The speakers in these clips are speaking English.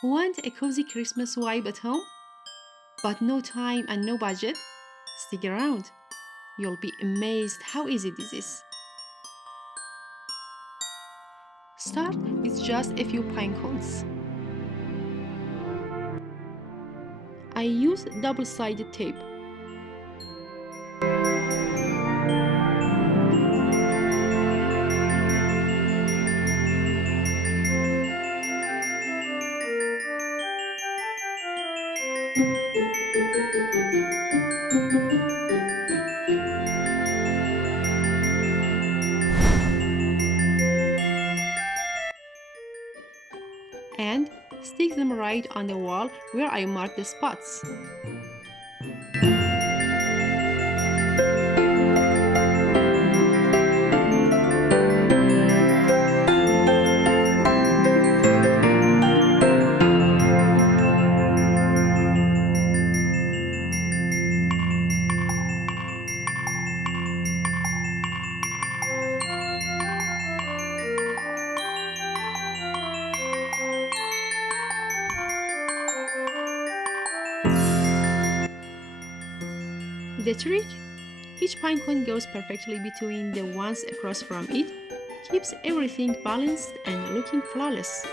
Want a cozy Christmas vibe at home? But no time and no budget? Stick around. You'll be amazed how easy this is. Start with just a few pine cones. I use double-sided tape. And stick them right on the wall where I marked the spots. The trick? Each pine cone goes perfectly between the ones across from it, keeps everything balanced and looking flawless.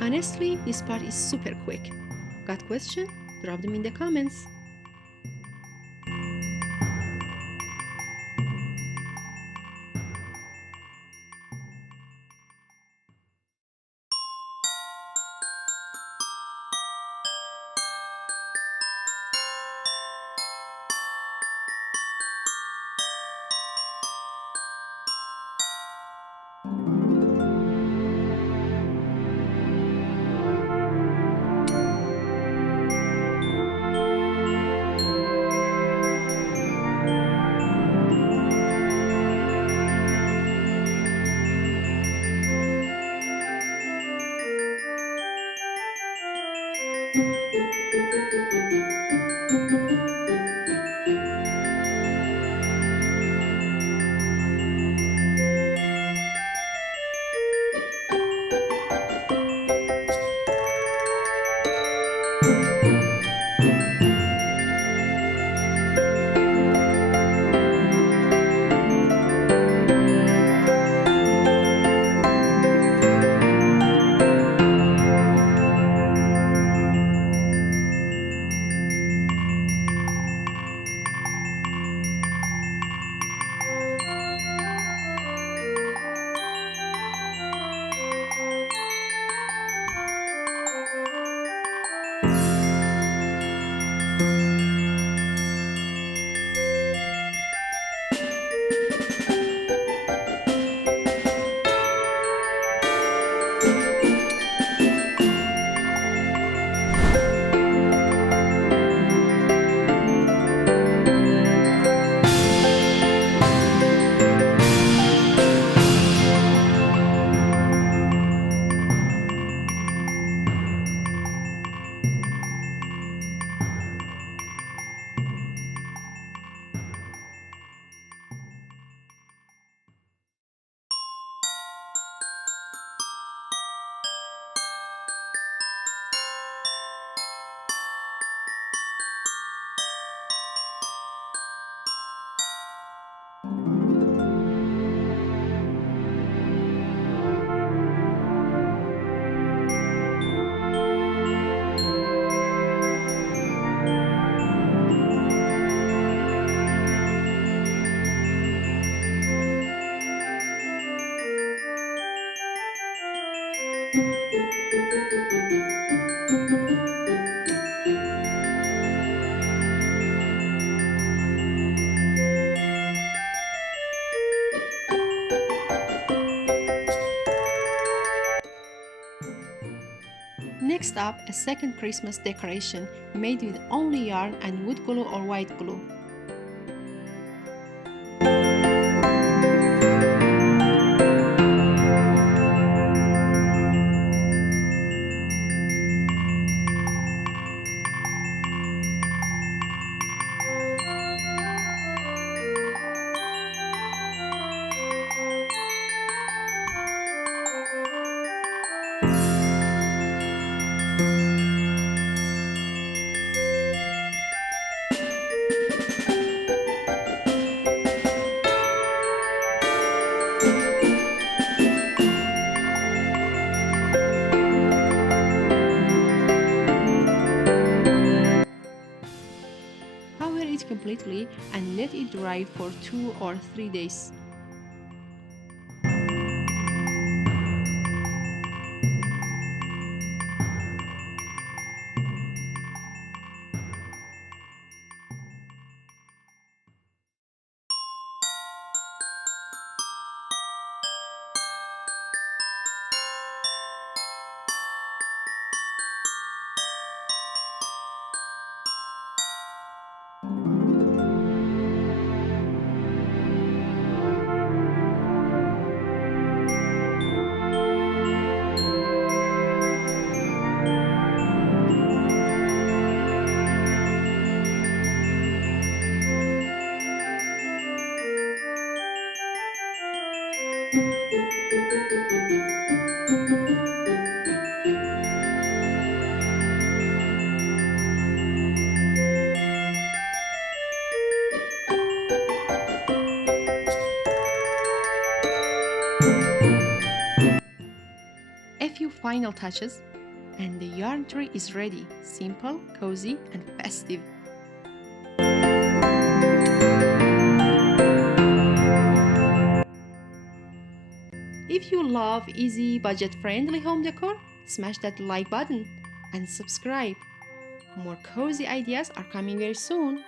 Honestly, this part is super quick. Got question? Drop them in the comments. up a second Christmas decoration made with only yarn and wood glue or white glue. Cover it completely and let it dry for 2 or 3 days. A few final touches, and the yarn tree is ready, simple, cozy, and festive. If you love easy, budget-friendly home decor, smash that like button and subscribe. More cozy ideas are coming very soon.